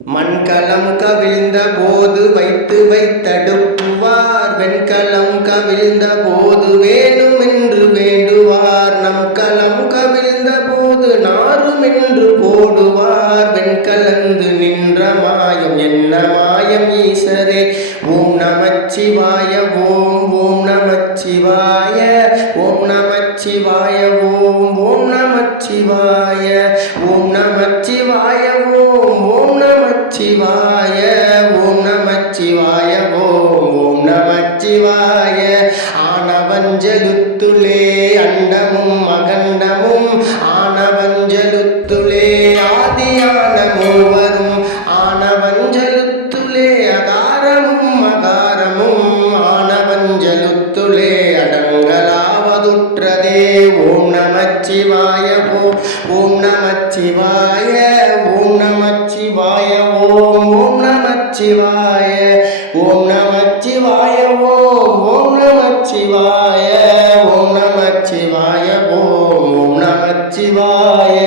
மண்கலம் கவிழ்ந்த போது வைத்து வைத்தடுப்புவார், வெண்கலம் கவிழ்ந்த போது வேணுமென்று வேண்டுவார், நம் களம் கவிழ்ந்த போது நாருமென்று போடுவார். வெண்கலந்து நின்ற மாயம் என்ன மாயம் ஈசரே? ஓம் நமச்சிவாய ஓம் ஓம் நமச்சிவாய ஓம் நமச்சிவாய ஓம் ஓம் நமச்சிவாய ஓம் நமச்சிவாய ஓம் ஓம் நமச்சிவாய ஓம் நமச்சிவாய ஓம் ஓம் நமச்சிவாய. ஆனவஞ்சலுத்துளே அண்டமும் அகண்டமும், ஆனவஞ்சலுத்துளே ஆதியான மூவரும், ஆனவஞ்சலுத்துளே அகாரமும் அகாரமும், ஆனவஞ்சலுத்துளே அடங்கலாவதுற்றதே. ஓம் நமச்சிவாய ஓம் நமச்சிவாய ஓம் நமச்சிவாய ஓம் ஓம் நமச்சிவாய ஓம் நமச்சிவாய ஓம் ஓம் நமச்சிவாய ஓம் நமச்சிவாய ஓம் ஓம் நமச்சிவாய.